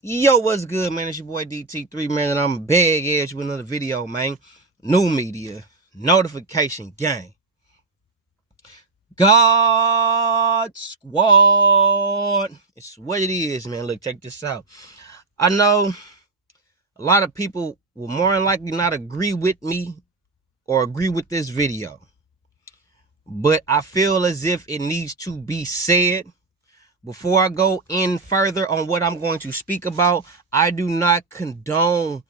Yo, what's good, man? It's your boy DT3, man, and I'm big edge with another video, man. New media, notification gang. God Squad. It's what it is, man. Look, check this out. I know a lot of people will more than likely not agree with me or agree with this video, but I feel as if it needs to be said. Before I go in further on what I'm going to speak about, I do not condone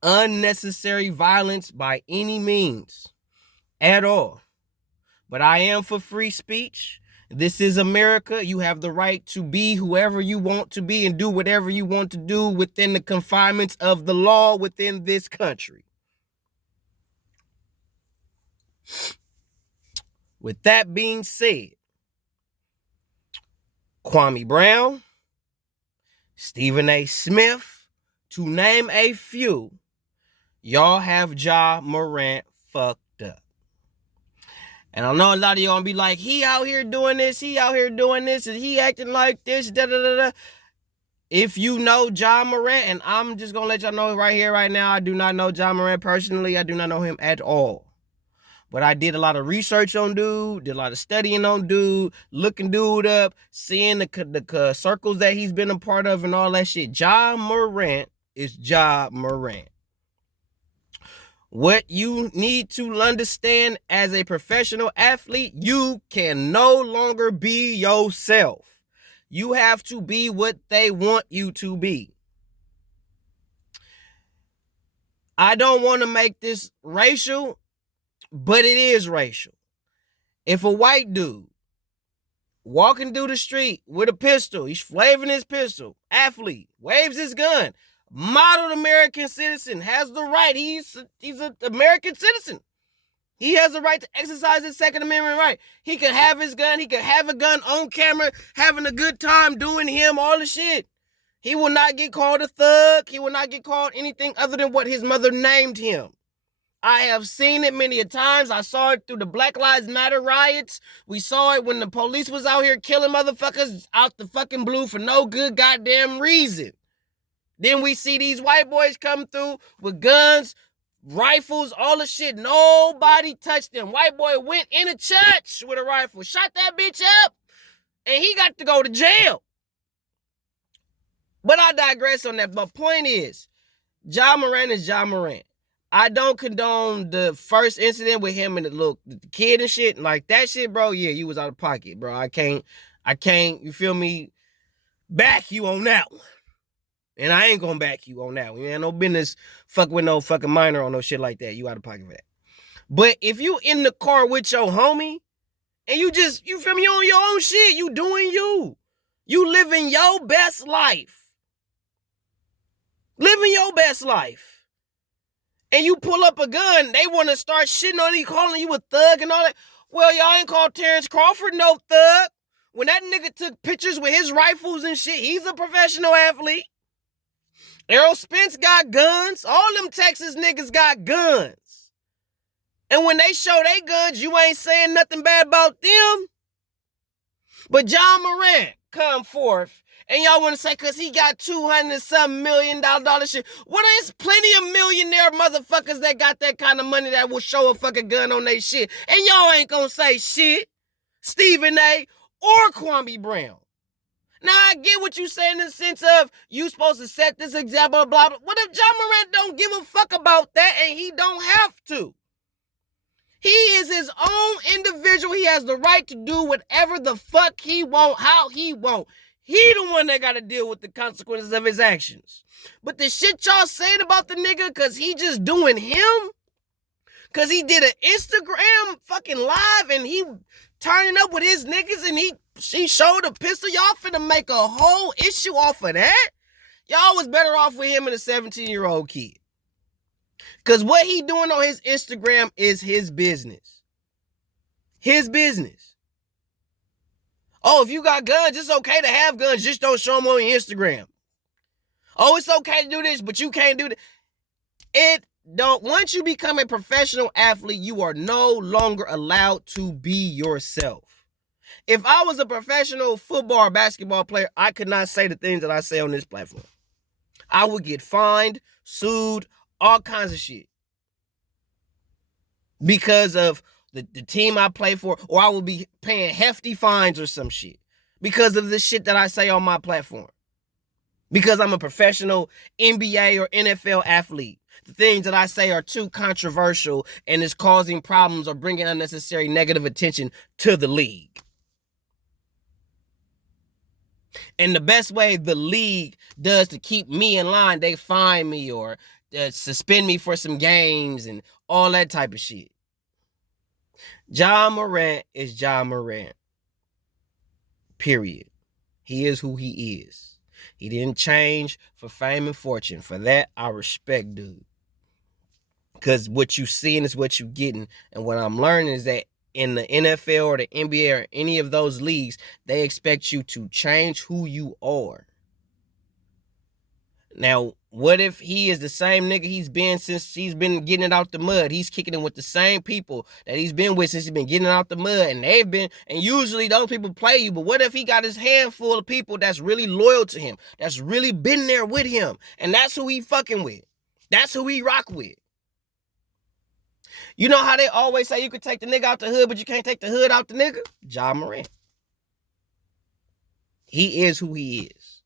unnecessary violence by any means at all. But I am for free speech. This is America. You have the right to be whoever you want to be and do whatever you want to do within the confinements of the law within this country. With that being said, Kwame Brown, Stephen A. Smith, to name a few, y'all have Ja Morant fucked up. And I know a lot of y'all be like, he out here doing this, and he acting like this, da da da da. If you know Ja Morant, and I'm just gonna let y'all know right here, right now, I do not know Ja Morant personally. I do not know him at all. But I did a lot of research on dude, did a lot of studying on dude, looking dude up, seeing the circles that he's been a part of and all that shit. Ja Morant is Ja Morant. What you need to understand as a professional athlete, you can no longer be yourself. You have to be what they want you to be. I don't want to make this racial, but it is racial. If a white dude walking through the street with a pistol, he's waving his pistol, athlete, waves his gun, modeled American citizen, has the right, he's an American citizen. He has the right to exercise his Second Amendment right. He can have his gun, he can have a gun on camera, having a good time doing him, all the shit. He will not get called a thug. He will not get called anything other than what his mother named him. I have seen it many a times. I saw it through the Black Lives Matter riots. We saw it when the police was out here killing motherfuckers out the fucking blue for no good goddamn reason. Then we see these white boys come through with guns, rifles, all the shit. Nobody touched them. White boy went in a church with a rifle, shot that bitch up, and he got to go to jail. But I digress on that. My point is, Ja Morant is Ja Morant. I don't condone the first incident with him and the kid and shit. Like that shit, bro, yeah, you was out of pocket, bro. I can't, you feel me, back you on that one. And I ain't gonna back you on that one. You ain't no business fuck with no fucking minor on no shit like that. You out of pocket for that. But if you in the car with your homie and you feel me, you on your own shit, you doing you. You living your best life. Living your best life. And you pull up a gun, they want to start shitting on you, calling you a thug and all that. Well, y'all ain't called Terrence Crawford no thug. When that nigga took pictures with his rifles and shit, he's a professional athlete. Errol Spence got guns. All them Texas niggas got guns. And when they show they guns, you ain't saying nothing bad about them. But Ja Morant come forth. And y'all want to say, because he got $200-something million shit. Well, there's plenty of millionaire motherfuckers that got that kind of money that will show a fucking gun on their shit. And y'all ain't going to say shit. Stephen A. or Kwame Brown. Now, I get what you say in the sense of you supposed to set this example, blah, blah. What if Ja Morant don't give a fuck about that and he don't have to? He is his own individual. He has the right to do whatever the fuck he want, how he want. He the one that got to deal with the consequences of his actions. But the shit y'all saying about the nigga because he just doing him, because he did an Instagram fucking live and he turning up with his niggas and she showed a pistol, y'all finna make a whole issue off of that? Y'all was better off with him and a 17-year-old kid. Because what he doing on his Instagram is his business. His business. Oh, if you got guns, it's okay to have guns. Just don't show them on your Instagram. Oh, it's okay to do this, but you can't do that. Once you become a professional athlete, you are no longer allowed to be yourself. If I was a professional football or basketball player, I could not say the things that I say on this platform. I would get fined, sued, all kinds of shit because of the team I play for, or I would be paying hefty fines or some shit because of the shit that I say on my platform. Because I'm a professional NBA or NFL athlete. The things that I say are too controversial and is causing problems or bringing unnecessary negative attention to the league. And the best way the league does to keep me in line, they fine me or suspend me for some games and all that type of shit. Ja Morant is Ja Morant. Period. He is who he is. He didn't change for fame and fortune. For that, I respect dude. Because what you seeing is what you getting. And what I'm learning is that in the NFL or the NBA or any of those leagues, they expect you to change who you are. Now, what if he is the same nigga he's been since he's been getting it out the mud? He's kicking it with the same people that he's been with since he's been getting it out the mud. And they've been, and usually those people play you. But what if he got his handful of people that's really loyal to him, that's really been there with him? And that's who he fucking with. That's who he rock with. You know how they always say you can take the nigga out the hood, but you can't take the hood out the nigga? Ja Morant. He is who he is.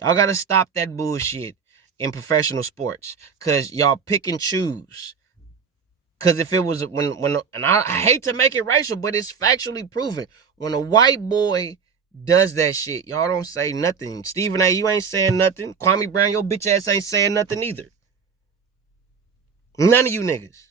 Y'all gotta stop that bullshit in professional sports. Cause y'all pick and choose. Cause if it was when and I hate to make it racial, but it's factually proven. When a white boy does that shit, y'all don't say nothing. Stephen A, you ain't saying nothing. Kwame Brown, your bitch ass ain't saying nothing either. None of you niggas.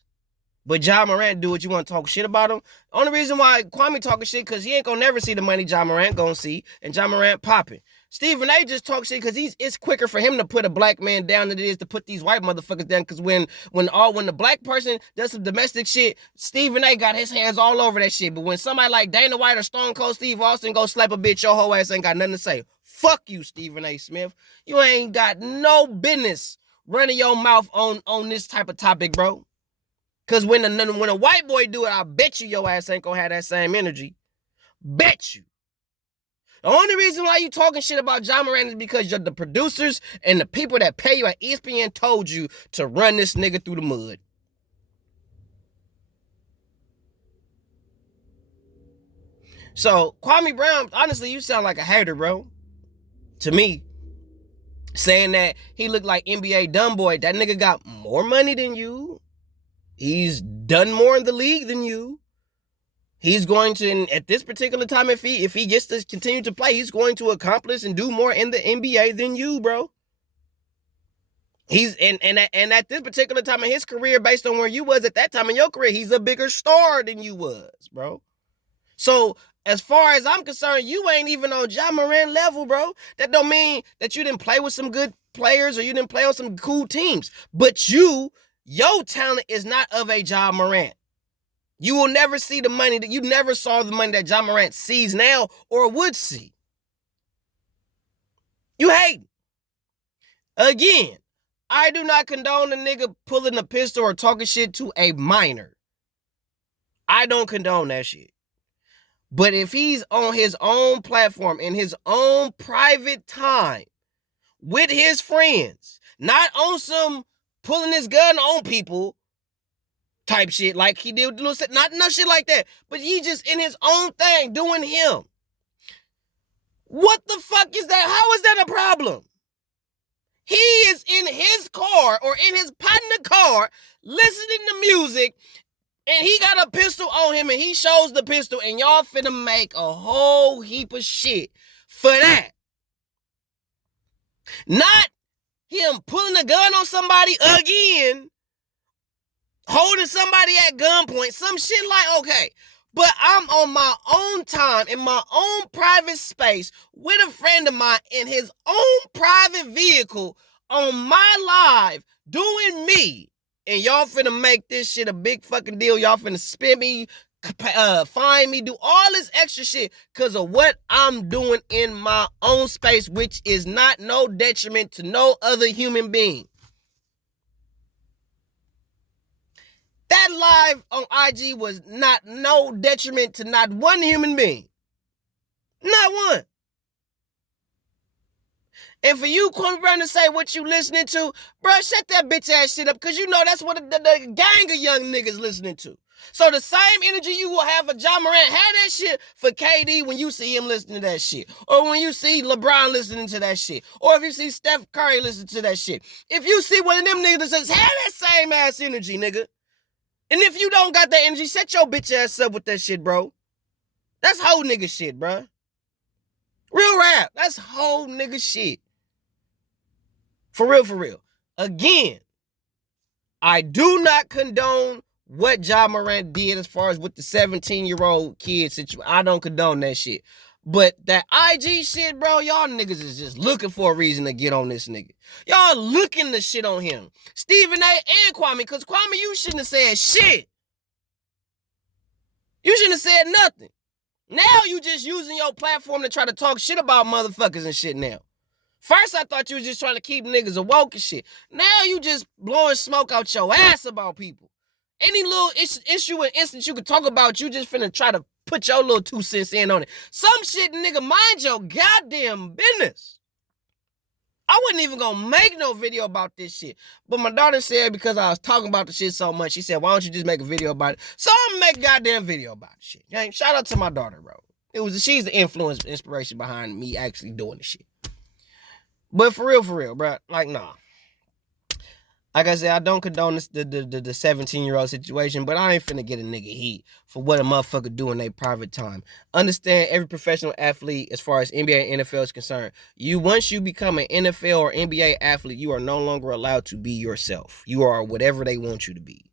But Ja Morant do what you want to talk shit about him. Only reason why Kwame talking shit, because he ain't gonna never see the money Ja Morant gonna see, and Ja Morant popping. Stephen A just talk shit because it's quicker for him to put a black man down than it is to put these white motherfuckers down. Because when the black person does some domestic shit, Stephen A got his hands all over that shit. But when somebody like Dana White or Stone Cold Steve Austin go slap a bitch, your whole ass ain't got nothing to say. Fuck you, Stephen A. Smith. You ain't got no business running your mouth on this type of topic, bro. Because when a white boy do it, I bet you your ass ain't gonna have that same energy. Bet you. The only reason why you talking shit about Ja Morant is because the producers and the people that pay you at ESPN told you to run this nigga through the mud. So, Kwame Brown, honestly, you sound like a hater, bro. To me. Saying that he looked like NBA dumb boy. That nigga got more money than you. He's done more in the league than you. He's going to, at this particular time, if he gets to continue to play, he's going to accomplish and do more in the NBA than you, bro. He's and at this particular time in his career, based on where you was at that time in your career, he's a bigger star than you was, bro. So as far as I'm concerned, you ain't even on Ja Morant level, bro. That don't mean that you didn't play with some good players or you didn't play on some cool teams. But your talent is not of a Ja Morant. You will never see the money that you never saw the money that Ja Morant sees now or would see. You hate. Again, I do not condone a nigga pulling a pistol or talking shit to a minor. I don't condone that shit. But if he's on his own platform in his own private time with his friends, not on some pulling his gun on people type shit like he did, not no shit like that, but he just in his own thing doing him. What the fuck is that? How is that a problem? He is in his car or in his partner car listening to music and he got a pistol on him and he shows the pistol and y'all finna make a whole heap of shit for that. Not him pulling a gun on somebody again, holding somebody at gunpoint, some shit like, okay, but I'm on my own time, in my own private space, with a friend of mine in his own private vehicle, on my live, doing me, and y'all finna make this shit a big fucking deal. Y'all finna spin me, fine me, do all this extra shit because of what I'm doing in my own space, which is not no detriment to no other human being. That live on IG was not no detriment to not one human being. Not one. And for you, come around and say what you listening to, bro, shut that bitch ass shit up, because you know that's what the gang of young niggas listening to. So the same energy you will have for Ja Morant, have that shit for KD when you see him listening to that shit. Or when you see LeBron listening to that shit. Or if you see Steph Curry listening to that shit. If you see one of them niggas that says, have that same ass energy, nigga. And if you don't got that energy, set your bitch ass up with that shit, bro. That's whole nigga shit, bro. Real rap. That's whole nigga shit. For real, for real. Again, I do not condone what Ja Morant did as far as with the 17-year-old kid situation. I don't condone that shit. But that IG shit, bro, y'all niggas is just looking for a reason to get on this nigga. Y'all looking to shit on him. Stephen A. and Kwame, because Kwame, you shouldn't have said shit. You shouldn't have said nothing. Now you just using your platform to try to talk shit about motherfuckers and shit now. First, I thought you was just trying to keep niggas awoke and shit. Now you just blowing smoke out your ass about people. Any little issue and instance you could talk about, you just finna try to put your little 2 cents in on it. Some shit, nigga, mind your goddamn business. I wasn't even gonna make no video about this shit. But my daughter said because I was talking about the shit so much, she said, why don't you just make a video about it? So I'm gonna make a goddamn video about the shit. Okay? Shout out to my daughter, bro. She's the inspiration behind me actually doing the shit. But for real, bro, like, nah. Like I said, I don't condone this, the 17-year-old situation, but I ain't finna get a nigga heat for what a motherfucker do in their private time. Understand, every professional athlete, as far as NBA and NFL is concerned, once you become an NFL or NBA athlete, you are no longer allowed to be yourself. You are whatever they want you to be.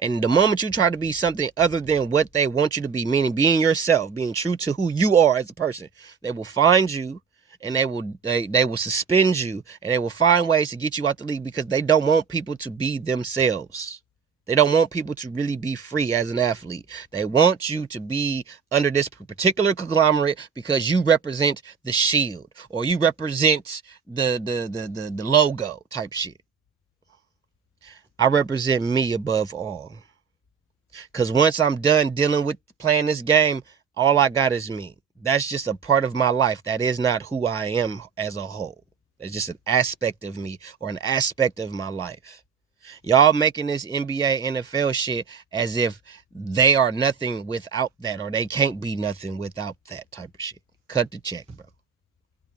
And the moment you try to be something other than what they want you to be, meaning being yourself, being true to who you are as a person, they will find you. And they will suspend you, and they will find ways to get you out the league because they don't want people to be themselves. They don't want people to really be free as an athlete. They want you to be under this particular conglomerate because you represent the shield or you represent the logo type shit. I represent me above all. Because once I'm done dealing with playing this game, all I got is me. That's just a part of my life. That is not who I am as a whole. That's just an aspect of me or an aspect of my life. Y'all making this NBA, NFL shit as if they are nothing without that or they can't be nothing without that type of shit. Cut the check, bro.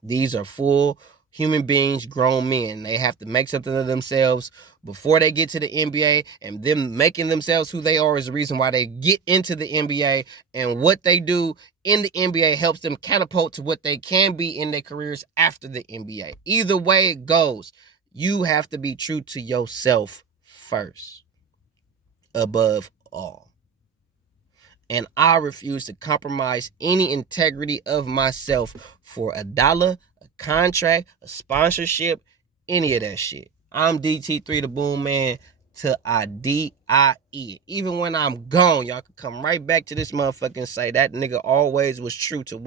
These are full human beings, grown men. They have to make something of themselves before they get to the NBA, and them making themselves who they are is the reason why they get into the NBA, and what they do in the NBA helps them catapult to what they can be in their careers after the NBA. Either way it goes, you have to be true to yourself first, above all. And I refuse to compromise any integrity of myself for $1, a contract, a sponsorship, any of that shit. I'm DT3 the Boom Man till I D-I-E. Even when I'm gone, y'all can come right back to this motherfucker and say that nigga always was true to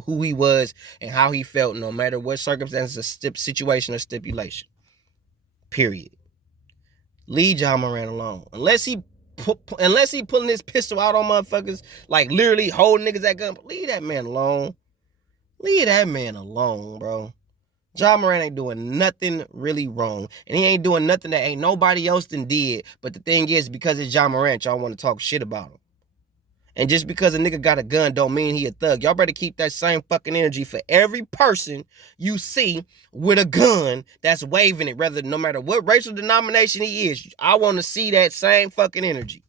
who he was and how he felt, no matter what circumstances, situation, or stipulation. Period. Leave Ja Morant alone. Unless he pulling his pistol out on motherfuckers, like literally holding niggas at gun. Leave that man alone. Leave that man alone, bro. Ja Morant ain't doing nothing really wrong. And he ain't doing nothing that ain't nobody else done did. But the thing is, because it's Ja Morant, y'all want to talk shit about him. And just because a nigga got a gun don't mean he a thug. Y'all better keep that same fucking energy for every person you see with a gun that's waving it, no matter what racial denomination he is. I want to see that same fucking energy.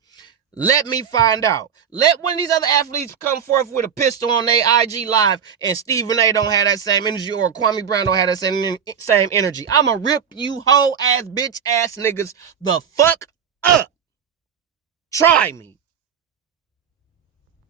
Let me find out. Let one of these other athletes come forth with a pistol on their IG live and Stephen A. don't have that same energy or Kwame Brown don't have that same energy. I'ma rip you hoe ass bitch ass niggas the fuck up. Try me.